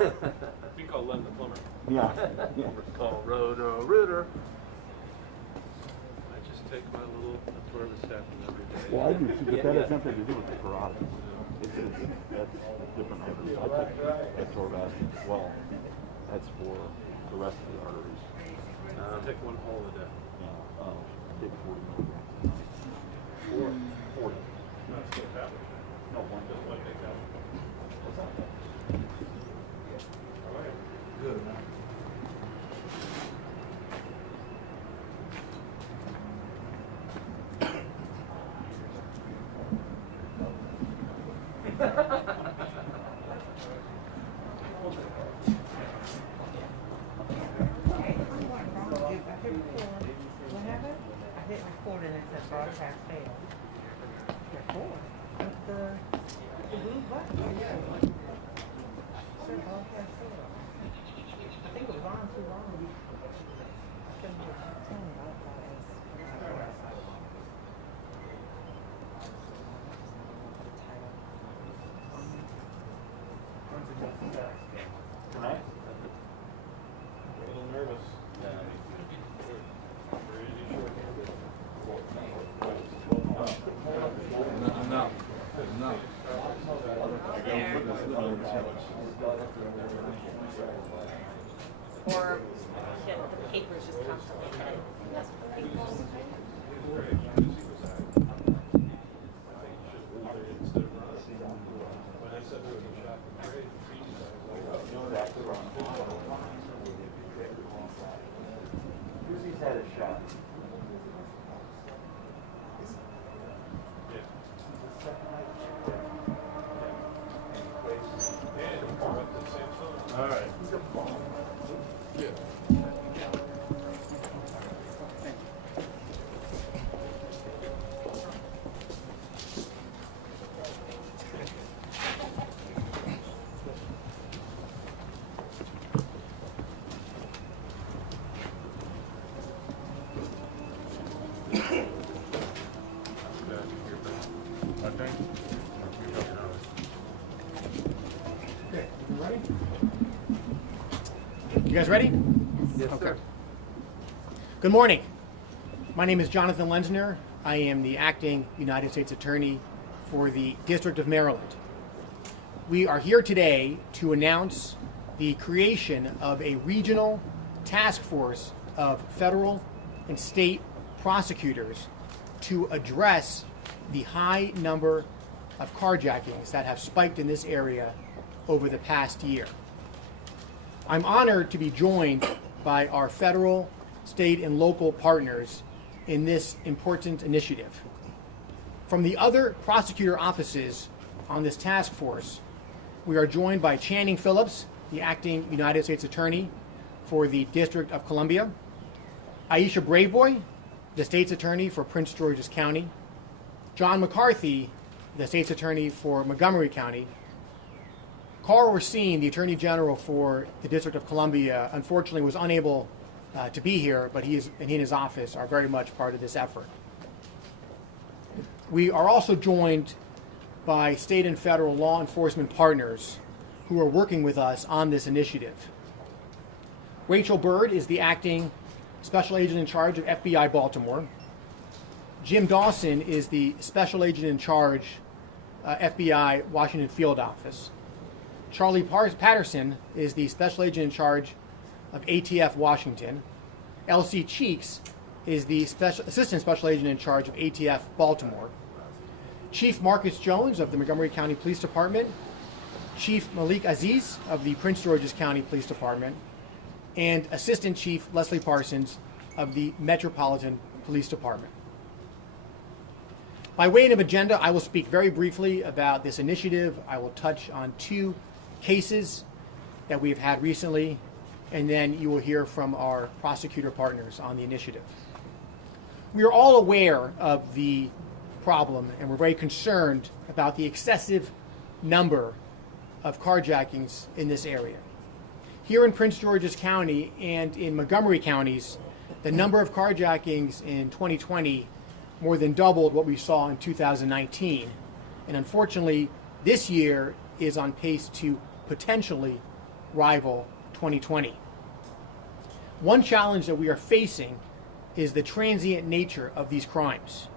You call Len the plumber. Yeah. Call Roto Rooter. I just take my little tour this happens every day. Well, I do too, but that has nothing to do with the carotid. That's a different artery. I take a Torvast as well. That's for the rest of the arteries. Take one hole a day. Yeah. I take 40 milligrams. 40. That's still tablet. No, one. Just one big tablet. What's that? All right. Good. What happened? I hit record and it said broadcast failed. Record? What's the blue button? It said broadcast failed. I think it was on too long. I couldn't tell me about Tonight? A little nervous. No. Or shit, the paper's just constantly hitting. That's what people all the time. Susie's had a shot. All right. You guys ready? Yes, Okay. sir. Good morning. My name is Jonathan Lenzner. I am the acting United States Attorney for the District of Maryland. We are here today to announce the creation of a regional task force of federal and state prosecutors to address the high number of carjackings that have spiked in this area over the past year. I'm honored to be joined by our federal, state, and local partners in this important initiative. From the other prosecutor offices on this task force, we are joined by Channing Phillips, the acting United States Attorney for the District of Columbia, Aisha Braveboy, the State's Attorney for Prince George's County, John McCarthy, the State's Attorney for Montgomery County. Carl Racine, the Attorney General for the District of Columbia, unfortunately was unable to be here, but he and his office are very much part of this effort. We are also joined by state and federal law enforcement partners who are working with us on this initiative. Rachel Bird is the acting Special Agent in charge of FBI Baltimore. Jim Dawson is the Special Agent in charge, FBI Washington Field Office. Charlie Patterson is the Special Agent in charge of ATF Washington. L.C. Cheeks is the Assistant Special Agent in charge of ATF Baltimore. Chief Marcus Jones of the Montgomery County Police Department. Chief Malik Aziz of the Prince George's County Police Department. And Assistant Chief Leslie Parsons of the Metropolitan Police Department. By way of agenda, I will speak very briefly about this initiative. I will touch on two cases that we've had recently, and then you will hear from our prosecutor partners on the initiative. We are all aware of the problem, and we're very concerned about the excessive number of carjackings in this area. Here in Prince George's County and in Montgomery counties, the number of carjackings in 2020 more than doubled what we saw in 2019. And unfortunately, this year is on pace to potentially rival 2020. One challenge that we are facing is the transient nature of these crimes.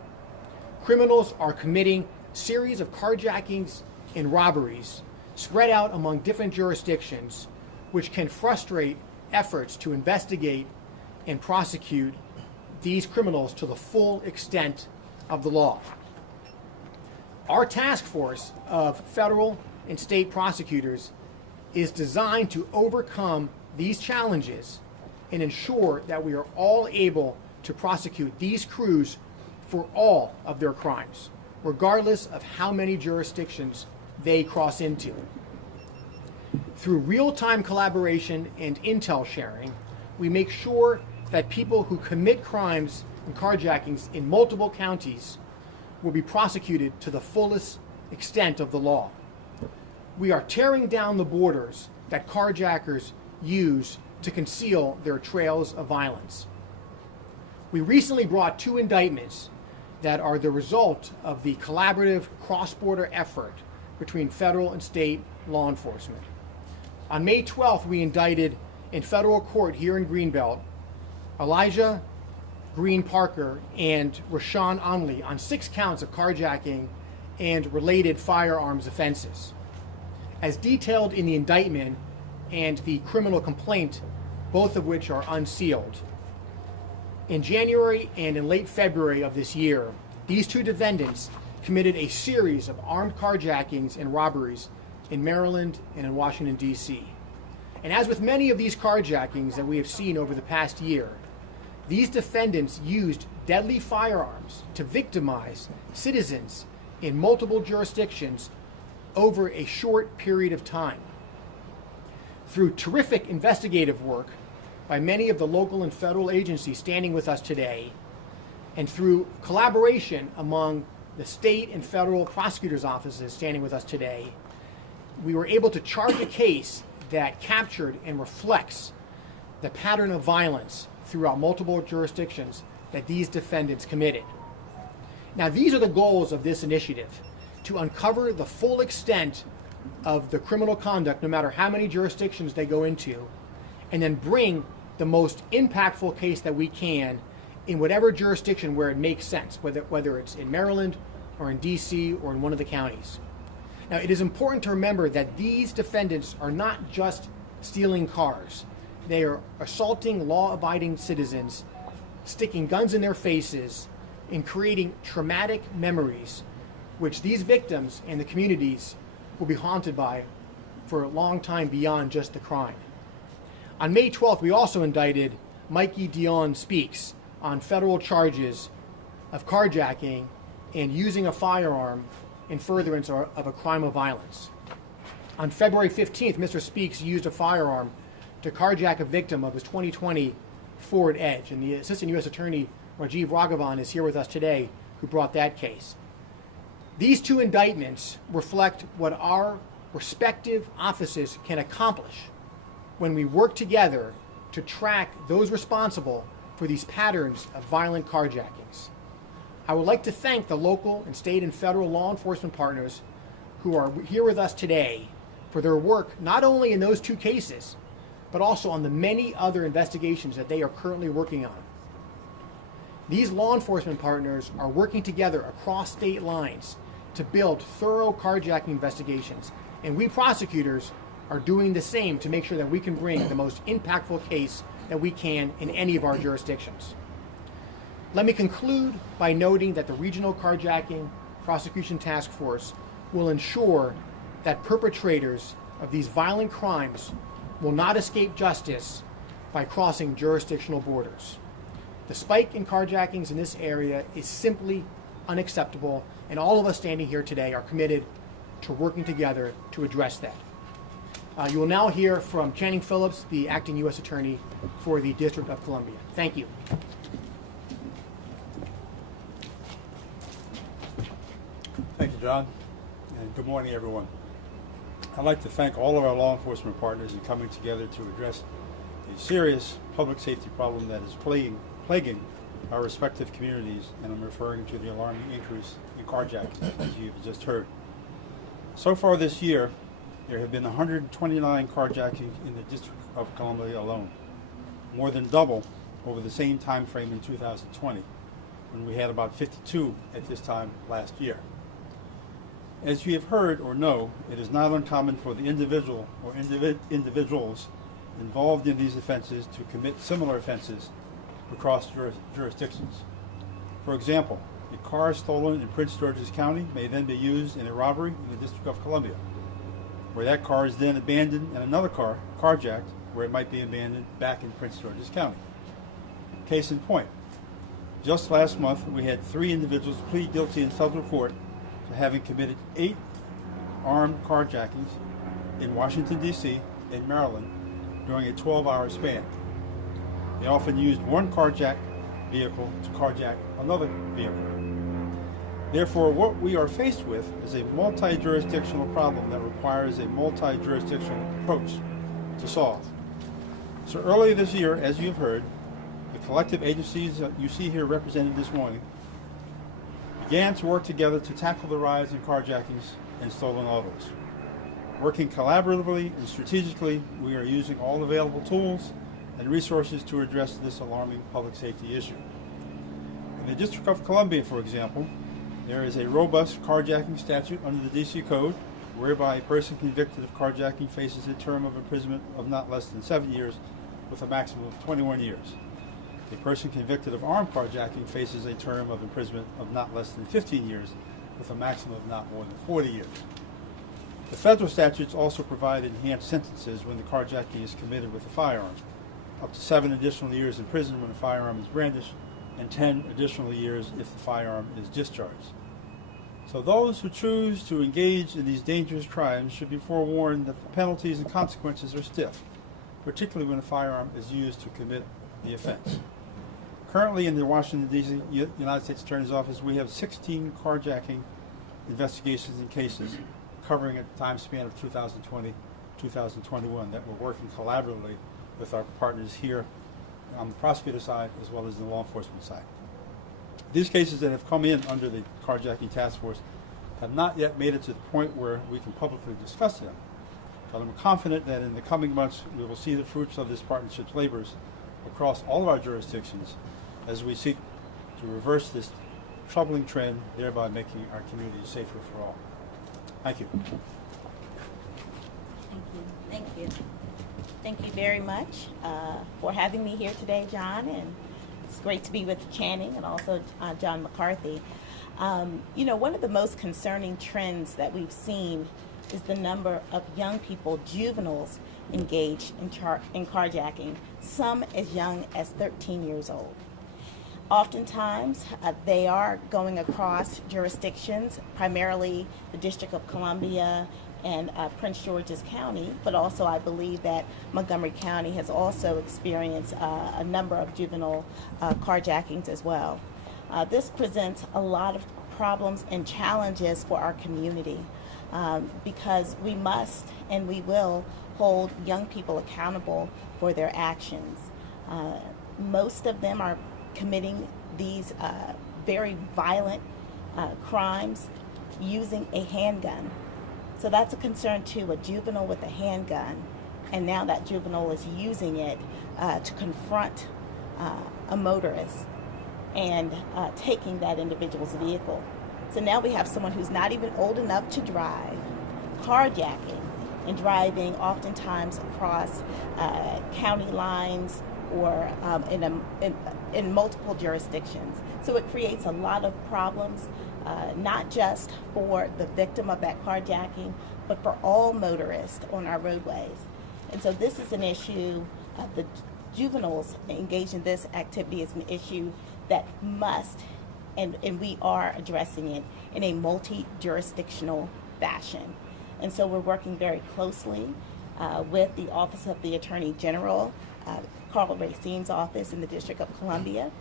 Criminals are committing series of carjackings and robberies spread out among different jurisdictions, which can frustrate efforts to investigate and prosecute these criminals to the full extent of the law. Our task force of federal and state prosecutors is designed to overcome these challenges and ensure that we are all able to prosecute these crews for all of their crimes, regardless of how many jurisdictions they cross into. Through real-time collaboration and intel sharing, we make sure that people who commit crimes and carjackings in multiple counties will be prosecuted to the fullest extent of the law. We are tearing down the borders that carjackers use to conceal their trails of violence. We recently brought 2 indictments that are the result of the collaborative cross-border effort between federal and state law enforcement. On May 12th, we indicted in federal court here in Greenbelt Elijah Green Parker and Rashawn Onley on 6 counts of carjacking and related firearms offenses. As detailed in the indictment and the criminal complaint, both of which are unsealed. In January and in late February of this year, these 2 defendants committed a series of armed carjackings and robberies in Maryland and in Washington, D.C. And as with many of these carjackings that we have seen over the past year, these defendants used deadly firearms to victimize citizens in multiple jurisdictions over a short period of time. Through terrific investigative work by many of the local and federal agencies standing with us today, and through collaboration among the state and federal prosecutors' offices standing with us today, we were able to charge a case that captured and reflects the pattern of violence throughout multiple jurisdictions that these defendants committed. Now, these are the goals of this initiative: to uncover the full extent of the criminal conduct, no matter how many jurisdictions they go into, and then bring the most impactful case that we can in whatever jurisdiction where it makes sense, whether it's in Maryland or in D.C. or in one of the counties. Now, it is important to remember that these defendants are not just stealing cars. They are assaulting law-abiding citizens, sticking guns in their faces, and creating traumatic memories, which these victims and the communities will be haunted by for a long time beyond just the crime. On May 12th, we also indicted Mikey Dion Speaks on federal charges of carjacking and using a firearm in furtherance of a crime of violence. On February 15th, Mr. Speaks used a firearm to carjack a victim of his 2020 Ford Edge, and the Assistant U.S. Attorney Rajiv Raghavan is here with us today, who brought that case. These 2 indictments reflect what our respective offices can accomplish when we work together to track those responsible for these patterns of violent carjackings. I would like to thank the local and state and federal law enforcement partners who are here with us today for their work, not only in those 2 cases, but also on the many other investigations that they are currently working on. These law enforcement partners are working together across state lines to build thorough carjacking investigations, and we prosecutors are doing the same to make sure that we can bring the most impactful case that we can in any of our jurisdictions. Let me conclude by noting that the Regional Carjacking Prosecution Task Force will ensure that perpetrators of these violent crimes will not escape justice by crossing jurisdictional borders. The spike in carjackings in this area is simply unacceptable, and all of us standing here today are committed to working together to address that. You will now hear from Channing Phillips, the acting U.S. Attorney for the District of Columbia. Thank you. Thank you, John, and good morning, everyone. I'd like to thank all of our law enforcement partners in coming together to address a serious public safety problem that is plaguing our respective communities, and I'm referring to the alarming increase in carjacking, as you've just heard. So far this year, there have been 129 carjackings in the District of Columbia alone, more than double over the same time frame in 2020, when we had about 52 at this time last year. As you have heard or know, it is not uncommon for the individual or individuals involved in these offenses to commit similar offenses across jurisdictions. For example, a car stolen in Prince George's County may then be used in a robbery in the District of Columbia, where that car is then abandoned and another car carjacked, where it might be abandoned back in Prince George's County. Case in point, just last month we had 3 individuals plead guilty in federal court to having committed 8 armed carjackings in Washington, D.C. and Maryland during a 12-hour span. They often used one carjacked vehicle to carjack another vehicle. Therefore, what we are faced with is a multi-jurisdictional problem that requires a multi-jurisdictional approach to solve. So earlier this year, as you have heard, the collective agencies that you see here represented this morning began to work together to tackle the rise in carjackings and stolen autos. Working collaboratively and strategically, we are using all available tools and resources to address this alarming public safety issue. In the District of Columbia, for example, there is a robust carjacking statute under the D.C. Code, whereby a person convicted of carjacking faces a term of imprisonment of not less than 7 years with a maximum of 21 years. A person convicted of armed carjacking faces a term of imprisonment of not less than 15 years with a maximum of not more than 40 years. The federal statutes also provide enhanced sentences when the carjacking is committed with a firearm, up to 7 additional years in prison when a firearm is brandished, and 10 additional years if the firearm is discharged. So those who choose to engage in these dangerous crimes should be forewarned that the penalties and consequences are stiff, particularly when a firearm is used to commit the offense. Currently in the Washington, D.C. United States Attorney's Office, we have 16 carjacking investigations and cases covering a time span of 2020-2021 that we're working collaboratively with our partners here on the prosecutor side as well as the law enforcement side. These cases that have come in under the carjacking task force have not yet made it to the point where we can publicly discuss them, but I'm confident that in the coming months we will see the fruits of this partnership's labors across all of our jurisdictions as we seek to reverse this troubling trend, thereby making our communities safer for all. Thank you. Thank you. Thank you very much for having me here today, John, and it's great to be with Channing and also John McCarthy. One of the most concerning trends that we've seen is the number of young people, juveniles, engaged in carjacking, some as young as 13 years old. Oftentimes, they are going across jurisdictions, primarily the District of Columbia and Prince George's County, but also I believe that Montgomery County has also experienced a number of juvenile carjackings as well. This presents a lot of problems and challenges for our community because we must and we will hold young people accountable for their actions. Most of them are committing these very violent crimes using a handgun. So that's a concern too, a juvenile with a handgun, and now that juvenile is using it to confront a motorist and taking that individual's vehicle. So now we have someone who's not even old enough to drive, carjacking and driving oftentimes across county lines or in multiple jurisdictions. So it creates a lot of problems, not just for the victim of that carjacking, but for all motorists on our roadways. And so this is an issue, the juveniles engaged in this activity is an issue that must, and we are addressing it in a multi-jurisdictional fashion. And so we're working very closely with the Office of the Attorney General, Carl Racine's office in the District of Columbia,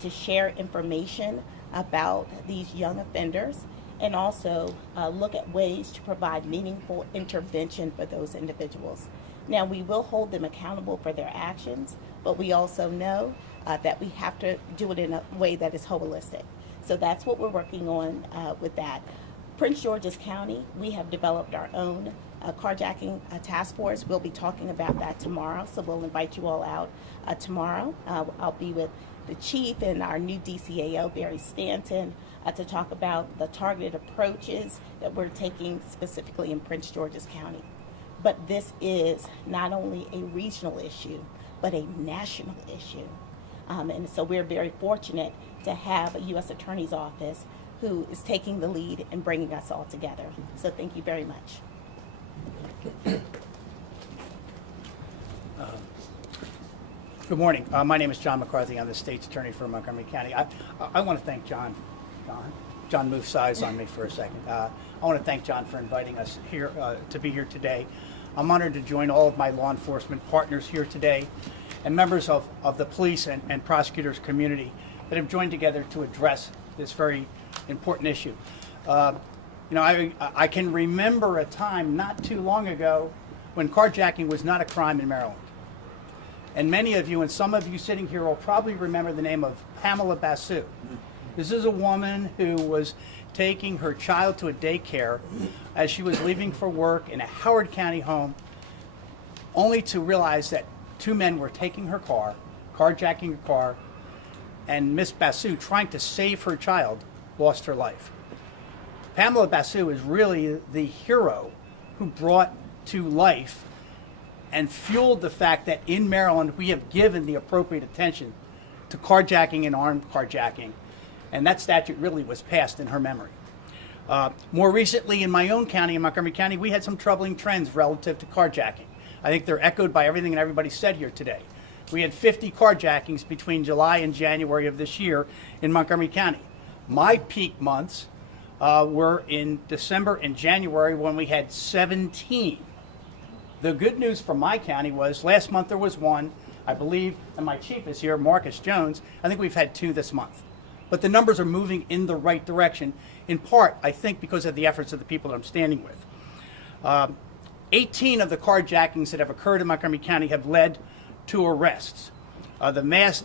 to share information about these young offenders and also look at ways to provide meaningful intervention for those individuals. Now, we will hold them accountable for their actions, but we also know that we have to do it in a way that is holistic. So that's what we're working on with that. Prince George's County, we have developed our own carjacking task force. We'll be talking about that tomorrow, so we'll invite you all out tomorrow. I'll be with the chief and our new DCAO, Barry Stanton, to talk about the targeted approaches that we're taking specifically in Prince George's County. But this is not only a regional issue, but a national issue. And so we're very fortunate to have a U.S. Attorney's Office who is taking the lead and bringing us all together. So thank you very much. Good morning. My name is John McCarthy. I'm the state's attorney for Montgomery County. I want to thank John. John moved sides on me for a second. I want to thank John for inviting us here to be here today. I'm honored to join all of my law enforcement partners here today and members of the police and prosecutors community that have joined together to address this very important issue. I can remember a time not too long ago when carjacking was not a crime in Maryland. And many of you, and some of you sitting here, will probably remember the name of Pamela Basu. This is a woman who was taking her child to a daycare as she was leaving for work in a Howard County home, only to realize that two men were taking her car, carjacking her car, and Miss Basu, trying to save her child, lost her life. Pamela Basu is really the hero who brought to life and fueled the fact that in Maryland we have given the appropriate attention to carjacking and armed carjacking. And that statute really was passed in her memory. More recently in my own county, in Montgomery County, we had some troubling trends relative to carjacking. I think they're echoed by everything that everybody said here today. We had 50 carjackings between July and January of this year in Montgomery County. My peak months were in December and January when we had 17. The good news for my county was last month there was one, I believe, and my chief is here, Marcus Jones. I think we've had 2 this month. But the numbers are moving in the right direction, in part, I think, because of the efforts of the people that I'm standing with. 18 of the carjackings that have occurred in Montgomery County have led to arrests. The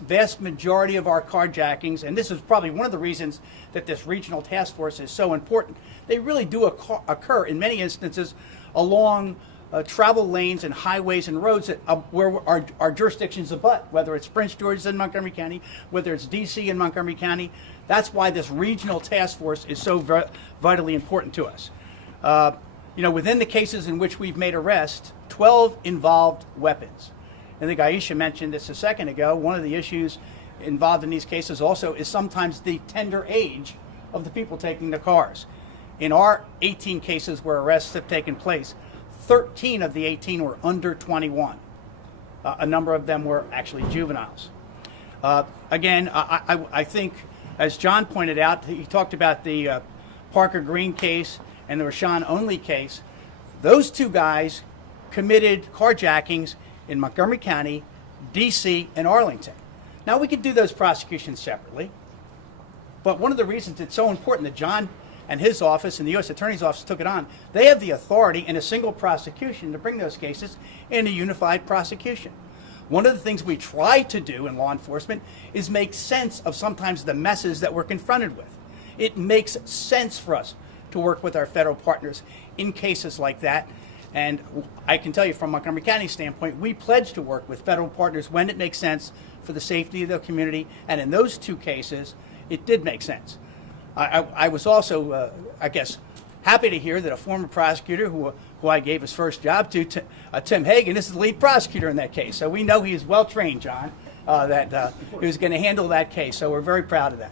vast majority of our carjackings, and this is probably one of the reasons that this regional task force is so important, they really do occur in many instances along travel lanes and highways and roads that, where our jurisdictions abut, whether it's Prince George's in Montgomery County, whether it's D.C. in Montgomery County. That's why this regional task force is so vitally important to us. Within the cases in which we've made arrests, 12 involved weapons. I think Aisha mentioned this a second ago. One of the issues involved in these cases also is sometimes the tender age of the people taking the cars. In our 18 cases where arrests have taken place, 13 of the 18 were under 21. A number of them were actually juveniles. Again, I think, as John pointed out, he talked about the Parker Green case and the Rashawn Only case. Those 2 guys committed carjackings in Montgomery County, D.C., and Arlington. Now, we could do those prosecutions separately, but one of the reasons it's so important that John and his office and the U.S. Attorney's Office took it on, they have the authority in a single prosecution to bring those cases in a unified prosecution. One of the things we try to do in law enforcement is make sense of sometimes the messes that we're confronted with. It makes sense for us to work with our federal partners in cases like that. And I can tell you from Montgomery County's standpoint, we pledge to work with federal partners when it makes sense for the safety of the community. And in those 2 cases, it did make sense. I was also, happy to hear that a former prosecutor who I gave his first job to, Tim Hagan, this is the lead prosecutor in that case. So we know he is well trained, John, that he was going to handle that case. So we're very proud of that.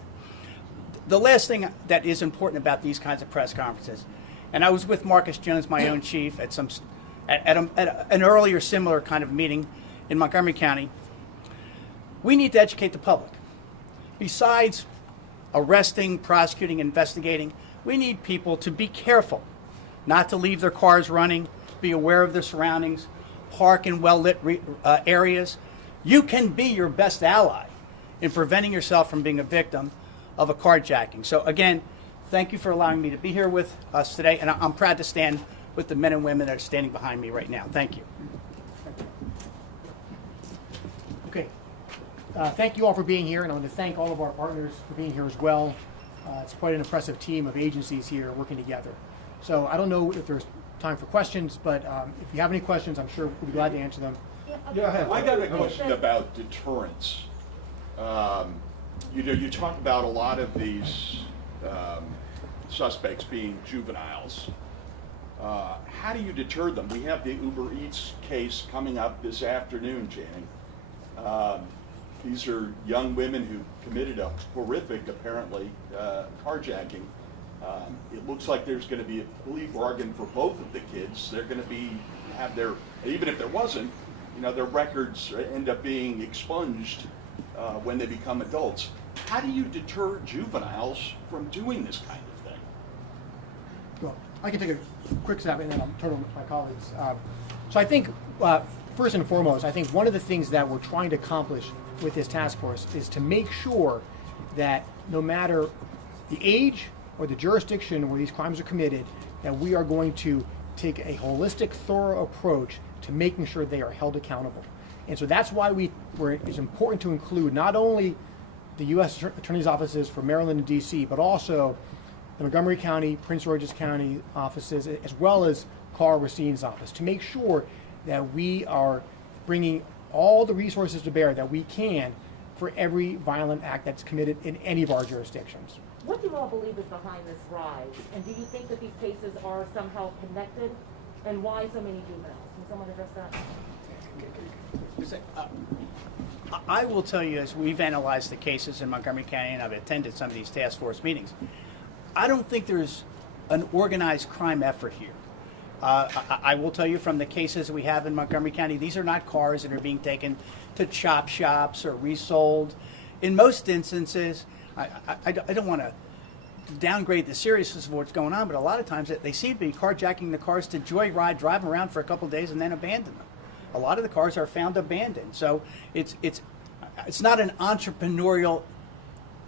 The last thing that is important about these kinds of press conferences, and I was with Marcus Jones, my own chief, at an earlier similar kind of meeting in Montgomery County. We need to educate the public. Besides arresting, prosecuting, investigating, we need people to be careful, not to leave their cars running, be aware of their surroundings, park in well-lit areas. You can be your best ally in preventing yourself from being a victim of a carjacking. So again, thank you for allowing me to be here with us today, and I'm proud to stand with the men and women that are standing behind me right now. Thank you. Okay. Thank you all for being here, and I want to thank all of our partners for being here as well. It's quite an impressive team of agencies here working together. So I don't know if there's time for questions, but if you have any questions, I'm sure we'll be glad to answer them. Go ahead. I got a question about deterrence. You talk about a lot of these suspects being juveniles. How do you deter them? We have the Uber Eats case coming up this afternoon, Channing. These are young women who committed a horrific, apparently, carjacking. It looks like there's going to be a plea bargain for both of the kids. They're going to have their, even if there wasn't, their records end up being expunged when they become adults. How do you deter juveniles from doing this kind of thing? Well, I can take a quick stab and then I'll turn it over to my colleagues. So I think, first and foremost, I think one of the things that we're trying to accomplish with this task force is to make sure that no matter the age or the jurisdiction where these crimes are committed, that we are going to take a holistic, thorough approach to making sure they are held accountable. And so that's why it's important to include not only the U.S. Attorney's offices for Maryland and D.C., but also the Montgomery County, Prince George's County offices, as well as Carl Racine's office, to make sure that we are bringing all the resources to bear that we can for every violent act that's committed in any of our jurisdictions. What do you all believe is behind this rise? And do you think that these cases are somehow connected? And why so many juveniles? Can someone address that? I will tell you, as we've analyzed the cases in Montgomery County, and I've attended some of these task force meetings, I don't think there's an organized crime effort here. I will tell you from the cases we have in Montgomery County, these are not cars that are being taken to chop shops or resold. In most instances, I don't want to downgrade the seriousness of what's going on, but a lot of times they seem to be carjacking the cars to joyride, drive them around for a couple of days, and then abandon them. A lot of the cars are found abandoned. So it's not an entrepreneurial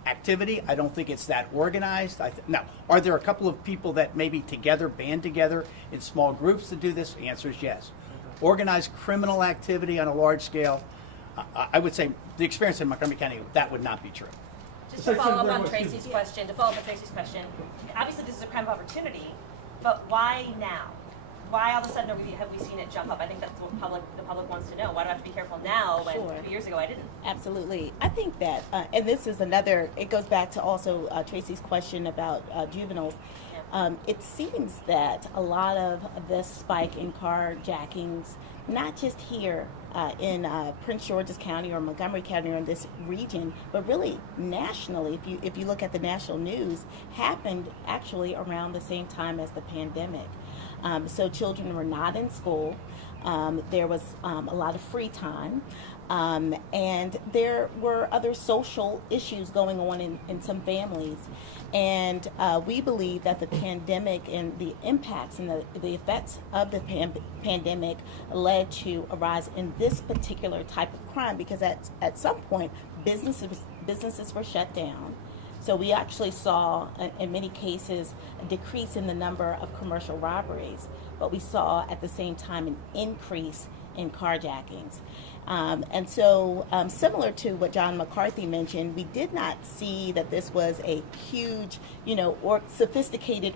activity. I don't think it's that organized. Now, are there a couple of people that maybe band together in small groups to do this? The answer is yes. Organized criminal activity on a large scale, I would say the experience in Montgomery County, that would not be true. Just to follow up on Tracy's question, obviously this is a crime of opportunity, but why now? Why all of a sudden have we seen it jump up? I think that's what the public wants to know. Why do I have to be careful now when Sure. 3 years ago I didn't? Absolutely. I think that, and this is another, it goes back to also Tracy's question about juveniles. Yeah. It seems that a lot of this spike in carjackings, not just here in Prince George's County or Montgomery County or in this region, but really nationally, if you look at the national news, happened actually around the same time as the pandemic. So children were not in school. There was a lot of free time. And there were other social issues going on in some families. And we believe that the pandemic and the impacts and the effects of the pandemic led to a rise in this particular type of crime, because at some point businesses were shut down. So we actually saw, in many cases, a decrease in the number of commercial robberies, but we saw at the same time an increase in carjackings. And so similar to what John McCarthy mentioned, we did not see that this was a huge, sophisticated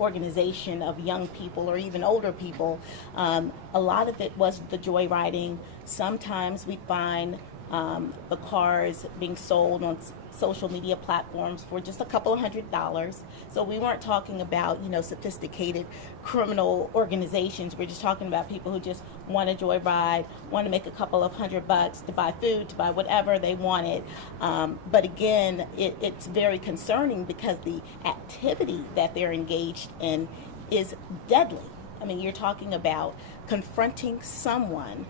organization of young people or even older people. A lot of it was the joyriding. Sometimes we find the cars being sold on social media platforms for just a couple of $100s. So we weren't talking about, sophisticated criminal organizations. We're just talking about people who just want to joyride, want to make a couple of $100 to buy food, to buy whatever they wanted. But again, it's very concerning because the activity that they're engaged in is deadly. I mean, you're talking about confronting someone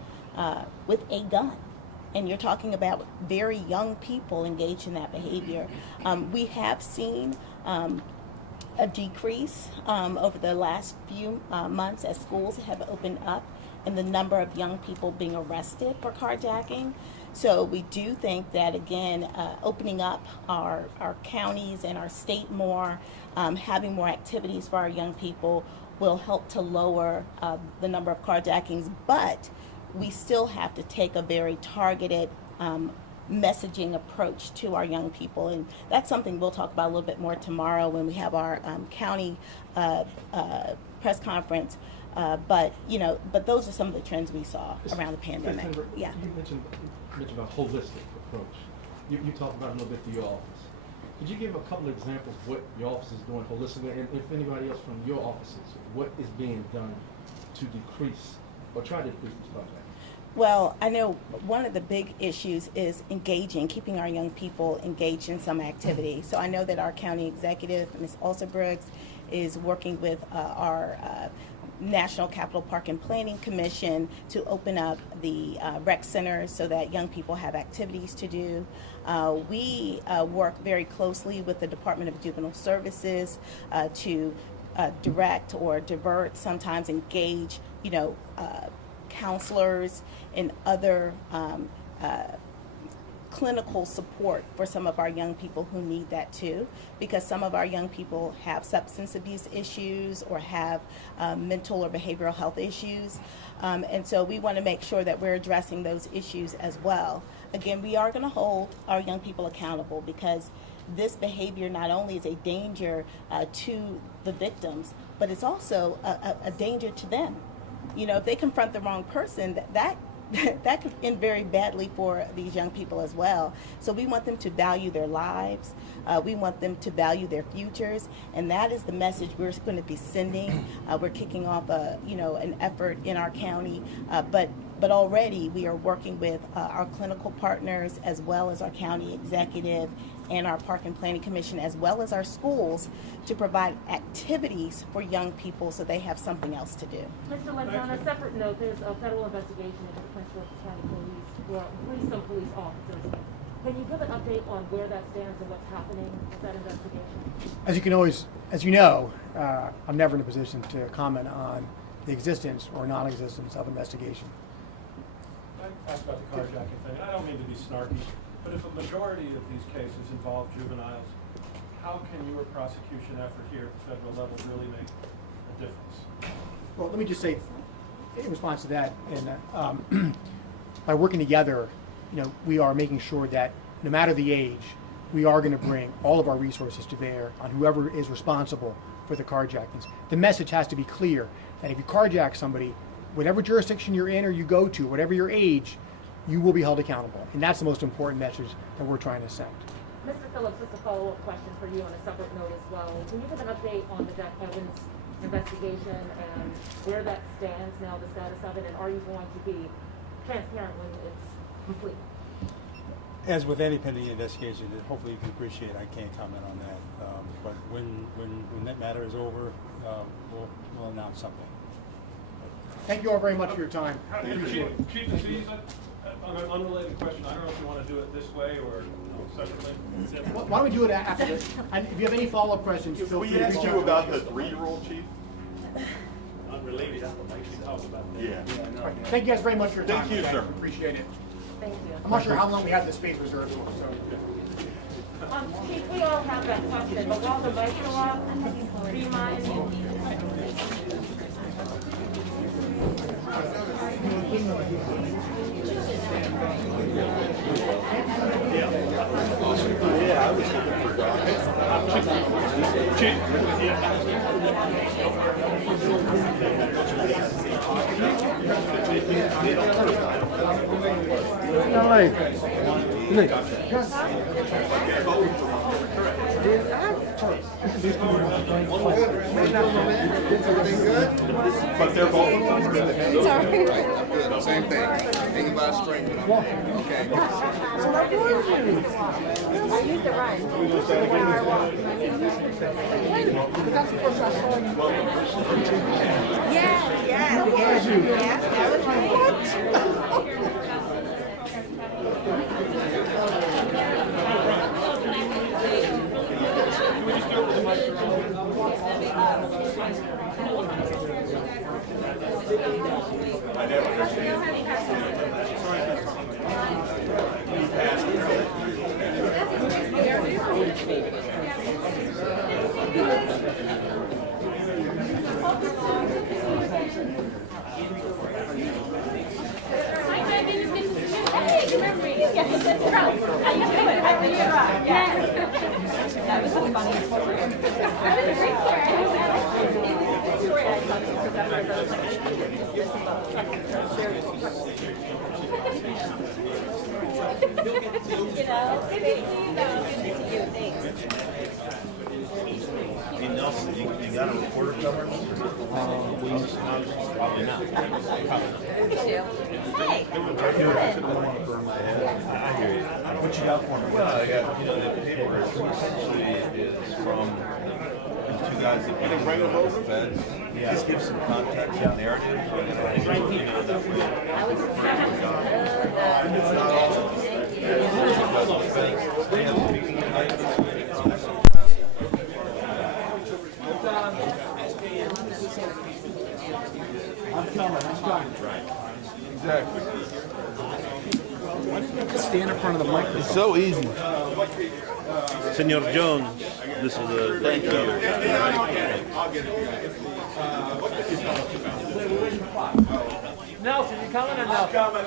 with a gun. And you're talking about very young people engaged in that behavior. We have seen a decrease over the last few months as schools have opened up in the number of young people being arrested for carjacking. So we do think that, again, opening up our counties and our state more, having more activities for our young people will help to lower the number of carjackings. But we still have to take a very targeted messaging approach to our young people, and that's something we'll talk about a little bit more tomorrow when we have our county press conference. But those are some of the trends we saw around the pandemic. Yeah. You mentioned a holistic approach. You talked about it a little bit through your office. Could you give a couple of examples of what your office is doing holistically, and if anybody else from your offices, what is being done to decrease or try to decrease this carjacking? Well, I know one of the big issues is keeping our young people engaged in some activity. So I know that our county executive, Ms. Olsa-Brooks, is working with our National Capital Park and Planning Commission to open up the rec centers so that young people have activities to do. We work very closely with the Department of Juvenile Services to direct or divert, sometimes engage, counselors and other clinical support for some of our young people who need that too, because some of our young people have substance abuse issues or have mental or behavioral health issues. And so we want to make sure that we're addressing those issues as well. Again, we are going to hold our young people accountable, because this behavior not only is a danger to the victims, but it's also a danger to them. If they confront the wrong person, that could end very badly for these young people as well. So we want them to value their lives. We want them to value their futures, and that is the message we're going to be sending. We're kicking off an effort in our county, but already we are working with our clinical partners, as well as our county executive and our Park and Planning Commission, as well as our schools, to provide activities for young people so they have something else to do. Mr. Lindsay, on a separate note, there's a federal investigation into the Prince George's County some police officers. Can you give an update on where that stands and what's happening with that investigation? As you know, I'm never in a position to comment on the existence or non-existence of investigation. I asked about the carjacking thing. I don't mean to be snarky, but if a majority of these cases involve juveniles, how can your prosecution effort here at the federal level really make a difference? Well, let me just say, in response to that, and by working together, we are making sure that no matter the age, we are going to bring all of our resources to bear on whoever is responsible for the carjackings. The message has to be clear that if you carjack somebody, whatever jurisdiction you're in or you go to, whatever your age, you will be held accountable. And that's the most important message that we're trying to send. Mr. Phillips, just a follow-up question for you on a separate note as well. Can you give an update on the Jack Evans investigation and where that stands now, the status of it, and are you going to be transparent when it's complete? As with any pending investigation, hopefully you can appreciate, I can't comment on that. But when that matter is over, we'll announce something. Thank you all very much for your time. Chief Aziz, on an unrelated question, I don't know if you want to do it this way or separately. Why don't we do it after this? And if you have any follow-up questions, Can feel we free to ask reach you out. about the 3-year-old, Chief? Unrelated, that's what makes you talk about that. Yeah. Thank you guys very much for your time. Thank you, today. sir. Appreciate it. Thank you. I'm not sure how long we have the space reserved for, so. Chief, we all have that question, but while the mics are off, do you mind? Yeah, I was looking for But they're both good. Sorry. I'm good. Same thing. Hanging by a string, but I'm okay. So what do you use? I used to run. That's the first I saw you. Yeah, that was what? I never understand. Yes, it's right. How you doing? How are you? Yes. That was the funniest story. That was a great story. It was a story I thought you forgot about. I was like, you know, good to see you though. Good to see you. Thanks. Hey Nelson, you got a reporter somewhere? Probably not. Hey, I hear you. What you got for me? Well, I got, the paper essentially is from the two guys that bring it over the feds. Yeah. Just give some context and narrative. That way. It's not all. They have speaking tonight. I'm coming. Exactly. Stand in front of the microphone. It's so easy. Senor Jones, this is a thank you. Nelson, you coming or no? I'm coming.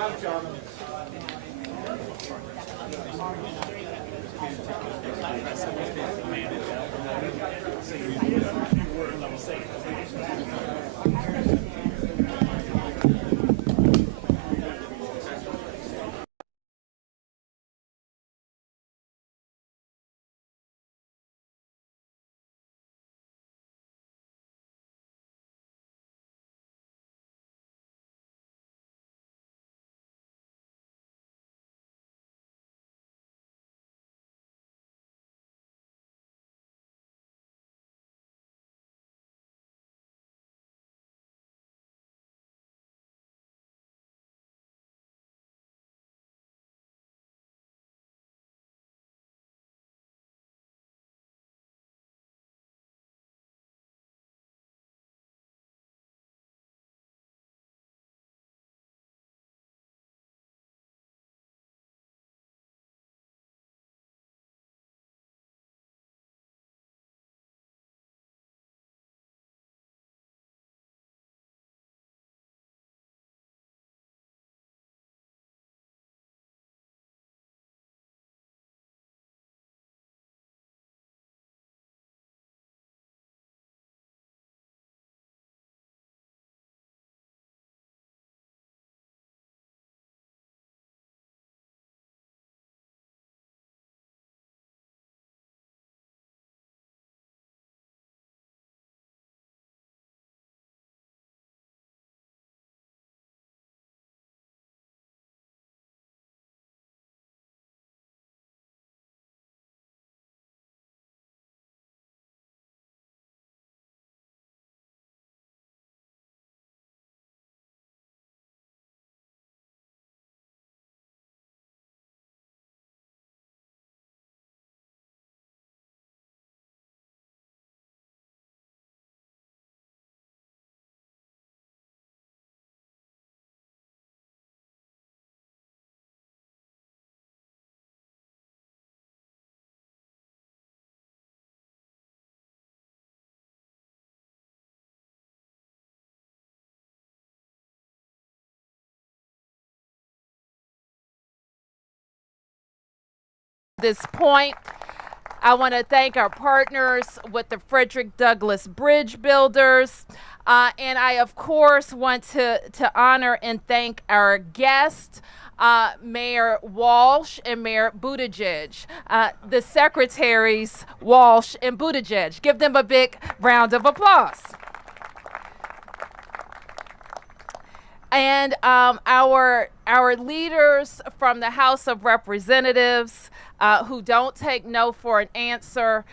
This point, I want to thank our partners with the Frederick Douglass Bridge Builders. And I, of course, want to honor and thank our guests, Mayor Walsh and Mayor Buttigieg, the secretaries Walsh and Buttigieg. Give them a big round of applause. And our leaders from the House of Representatives who don't take no for an answer,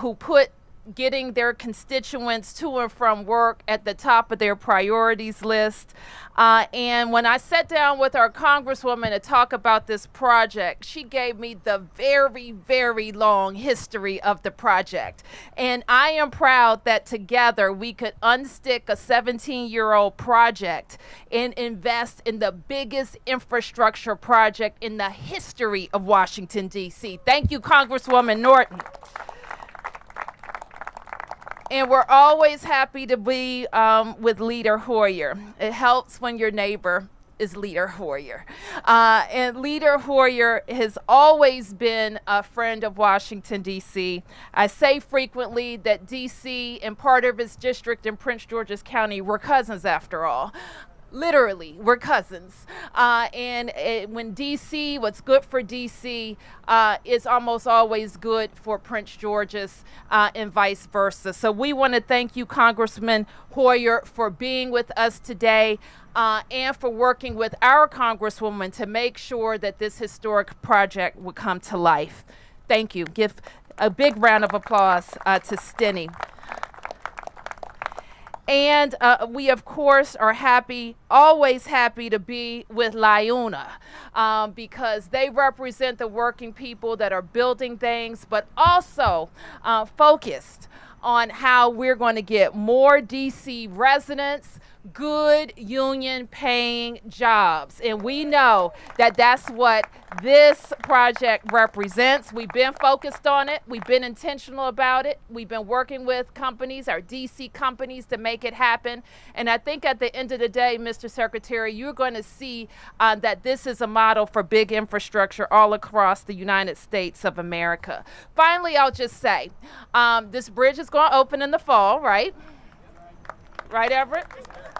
who put getting their constituents to and from work at the top of their priorities list. And when I sat down with our Congresswoman to talk about this project, she gave me the very, very long history of the project. And I am proud that together we could unstick a 17-year-old project and invest in the biggest infrastructure project in the history of Washington, D.C. Thank you, Congresswoman Norton. And we're always happy to be with Leader Hoyer. It helps when your neighbor is Leader Hoyer. And Leader Hoyer has always been a friend of Washington, D.C. I say frequently that D.C. and part of its district in Prince George's County were cousins after all. Literally, we're cousins. When D.C., what's good for D.C. Is almost always good for Prince George's and vice versa. So we want to thank you, Congressman Hoyer, for being with us today and for working with our Congresswoman to make sure that this historic project would come to life. Thank you. Give a big round of applause to Stenny. And we, of course, are happy, always happy to be with LIUNA because they represent the working people that are building things, but also focused on how we're going to get more D.C. residents good union paying jobs. And we know that that's what this project represents. We've been focused on it. We've been intentional about it. We've been working with companies, our DC companies, to make it happen. And I think at the end of the day, Mr. Secretary, you're going to see that this is a model for big infrastructure all across the United States of America. Finally, I'll just say, this bridge is going to open in the fall, right? Right, Everett?